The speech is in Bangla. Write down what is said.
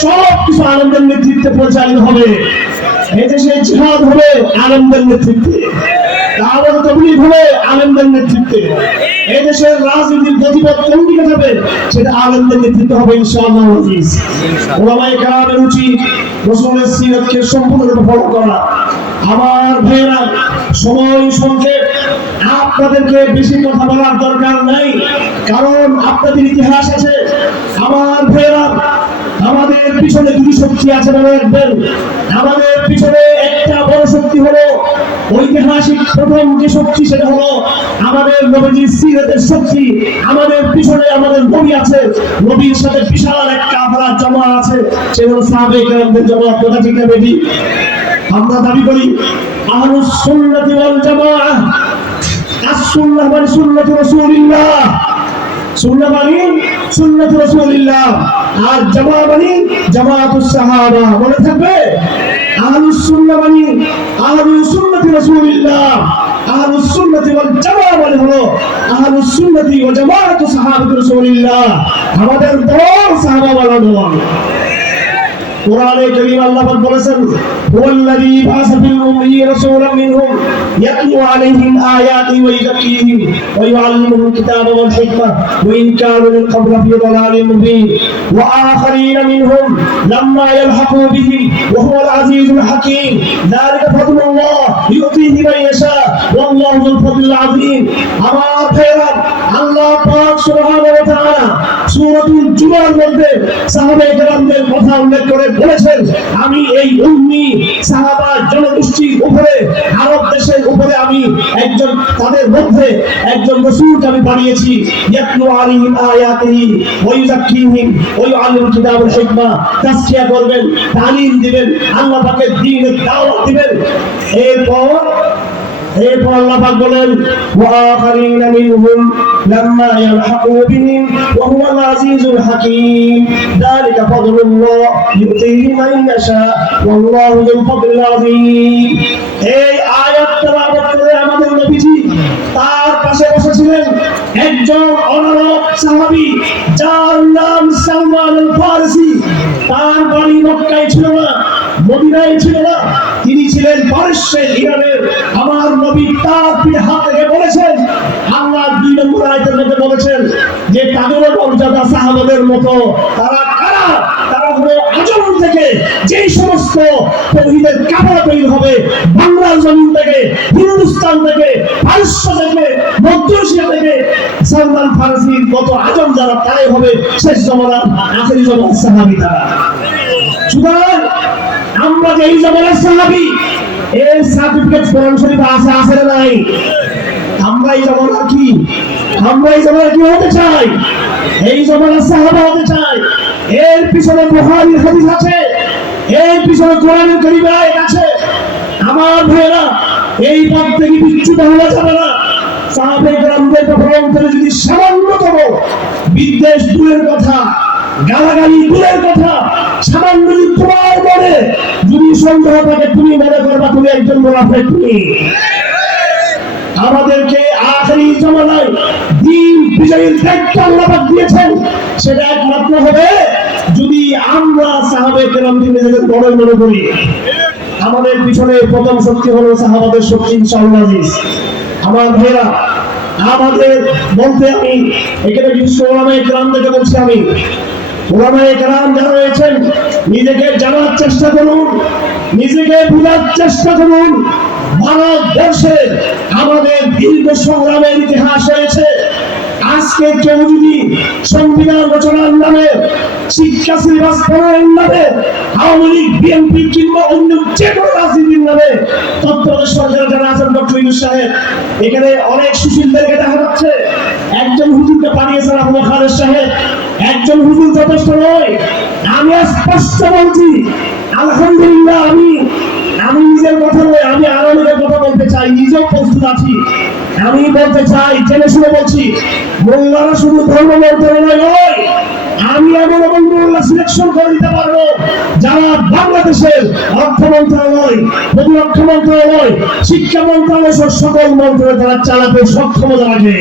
সব কিছু আলেমদের নেতৃত্বে পরিচালিত হবে। এদেশে জিহাদ হবে আলেমদের নেতৃত্বে, দাওয়াত তাবলীগ হবে আলেমদের নেতৃত্বে, এদেশের রাজনীতির গতিপথ কোন দিকে যাবে সেটা আলেমদের নেতৃত্বে হবে ইনশাআল্লাহ। ওলামায়ে কেরামের উচিত রাসূলের সিরাতকে সম্পূর্ণরূপে ফলো করা। আমার ভাইয়েরা, সময় সংক্ষেপ, আপনাদেরকে বেশি কথা বলার দরকার নাই, কারণ আপনাদের ইতিহাস আছে। আমার ভাইয়েরা, আমাদের পিছনে দুটি শক্তি আছে মনে রাখবেন। আমাদের পিছনে একটা বড় শক্তি হলো ঐতিহাসিক প্রথম যে শক্তি, সেটা হলো আমাদের নবীর সিরাতের শক্তি। আমাদের পিছনে আমাদের নবী আছে, নবীর সাথে বিশাল এক কাফেলা জমা আছে, সেটা হলো সাহাবায়ে কেরামদের জমা। কথা ঠিক না বেটি? আমরা দাবি করি আহলুস সুন্নাতি ওয়াল জামাআহ। আস-সুন্নাহ মানে সুন্নাত রাসূলিল্লাহ, সুন্নাহ মানে সুন্নাত রাসূলিল্লাহ, আর জামাআহ মানে জামাআতুস সাহাবা। মনে থাকবে? আহলুস সুন্নাহ মানে আহলুস সুন্নাতি রাসূলিল্লাহ, আহলুস সুন্নাতি ওয়াল জামাআহ মানে হলো আহলুস সুন্নাতি ওয়া জামাআতুস সাহাবাতি রাসূলিল্লাহ। আমাদের দল সাহাবা ওয়ালা দল। কোরআনে কারীম আল্লাহ পাক বলেছেন, হুয়াল্লাযী বা'আসা ফিল উম্মিয়্যিনা রাসূলাম মিনহুম ইয়াতলু আলাইহিম আয়াতিহি ওয়া ইউযাক্কিহিম ওয়া ইউআল্লিমুহুমুল কিতাবা ওয়াল হিকমা ওয়া ইন কানু মিন ক্বাবলি ফি দালালিন মুবিন ওয়া আখারিনা মিনহুম লাম্মা ইয়ালহাকু বিহিম ওয়া হুয়াল আজিজুল হাকীম যালিকা ফাদলুল্লাহ ইউতিহি মান ইয়াশা ওয়াল্লাহু যুল ফাদলিল আযীম। আমার ভাইরা, আল্লাহ পাক সুবহানাহু ওয়া তাআলা সূরাতুল জুমার মধ্যে সাহাবায়ে কেরামদের কথা উল্লেখ করে বলেছেন, আমি এই উম্মি সাহাবা জনগোষ্ঠীর উপরে, আরব দেশের উপরে আমি একজন, তাদের মধ্যে একজন রাসূলকে আমি বানিয়েছি। ইয়াতলু আলাইহিম আয়াতিহি ওয়া ইউযাক্কিহিম ওয়া ইউআল্লিমুল কিতাবা ওয়াল হিকমা, তাসকিয়া করবেন, তালিম দিবেন, আল্লাহ পাকের দ্বীনের দাওয়াত দিবেন। এরপর আল্লাহ পাক বলেন, ওয়া আখারিনা মিনহুম লাম্মা ইয়ালহাকু বিহিম ওয়া হুয়াল আজিজুল হাকীম যালিকা ফাদলুল্লাহ ইউতিহি মান ইয়াশা ওয়াল্লাহু যুল ফাদলিল আযীম। এই আয়াত তেলাওয়াত করে আমাদের নবীজি তার পাশে বসেছিলেন একজন অনারব সাহাবী, যার নাম সালমান আল ফারসি। তার বাড়ি মক্কায় ছিল না, মদিনায় ছিল না, তিনি ছিলেন পারস্যের, ইরানের। আমার নবী তার হাত থেকে বলেছেন, আল্লাহ 2 নম্বর আয়াতের মধ্যে বলেছেন যে তাদেরও মর্যাদা সাহাবাদের মতো। তারা কারা? তারা হলো আজম থেকে যেই সমস্ত তৌহিদের কাফেলা তৈরি হবে, বাংলার জমিন থেকে, হিন্দুস্তান থেকে, পারস্য থেকে, মধ্য এশিয়া থেকে, সালমান ফারসির মতো আজম যারা, তারাই হবে শেষ জমানার আখেরি জমানার সাহাবী। তারা সুতরাং আমরা যে এই জমানার সাহাবী, এর সার্টিফিকেট কোরআন শরীফে আছে না নাই? আমরা এই জমানার কি? আমরা এই জমানার কি হতে চাই? এই জমানার সাহাবা হতে চাই। এর পিছনে বুখারীর হাদিস আছে, এর পিছনে কোরআনের কারীমের আয়াত আছে। আমার ভাইরা, এই পথ থেকে বিচ্যুত হওয়া যাবে না। সাহাবায়ে কেরামদের অন্তরে যদি সামান্যতম বিদ্বেষ দূরের কথা, গালাগালি দূরের কথা, সামান্য তোমার মনে যদি সন্দেহ থাকে, তুমি মনে করবা তুমি একজন মুনাফিক। তুমি আমাদেরকে আখেরি জামানায় দ্বীন বিজয়ীর দায়িত্ব আল্লাহ পাক দিয়েছেন, সেটা একমাত্র হবে যদি আমরা সাহাবায়ে কেরামদের নিজেদের বড় মনে করি। আমাদের পিছনে প্রথম শক্তি হলো সাহাবাদের শক্তি ইনশাআল্লাহ। আমার ভাইরা, আমাদের বলতে আমি এখানে কিছু ওলামায়ে কেরামদেরকে বলছি, আমি ওলামায়ে কেরাম যারা রয়েছেন, নিজেকে জানার চেষ্টা করুন, নিজেকে বোঝার চেষ্টা করুন। ভারতবর্ষে আমাদের দীর্ঘ সংগ্রামের ইতিহাস রয়েছে। আজকে কেউ যদি সংবিধান রচনার নামে, শিক্ষা সিলেবাস প্রণয়নের নামে, আওয়ামী লীগ, বিএনপি কিংবা অন্য যে কোনো রাজনীতির নামে, তত্ত্বাবধায়ক সরকার যারা আছেন, ডক্টর ইউনূস সাহেব, এখানে অনেক সুশীলদেরকে দেখা যাচ্ছে। একজন হুজুরকে পাঠিয়েছেন আবু খালেদ সাহেব, একজন হুজুর যথেষ্ট নয়। আমি স্পষ্ট বলছি, আলহামদুলিল্লাহ, আমি নিজের কথা নয়, আমি আরামের কথা বলতে চাই, নিজেও প্রস্তুত আছি। আমি বলতে চাই, জেনে শুনে বলছি, মোল্লারা শুধু ধর্ম মন্ত্রণালয় নয়, আমি এমন এমন মোল্লা সিলেকশন করে দিতে পারবো যারা বাংলাদেশের অর্থ মন্ত্রণালয়, প্রতিরক্ষা মন্ত্রণালয়, শিক্ষা মন্ত্রণালয়, সকল মন্ত্রণালয় তারা চালাতে সক্ষমতা রাখে।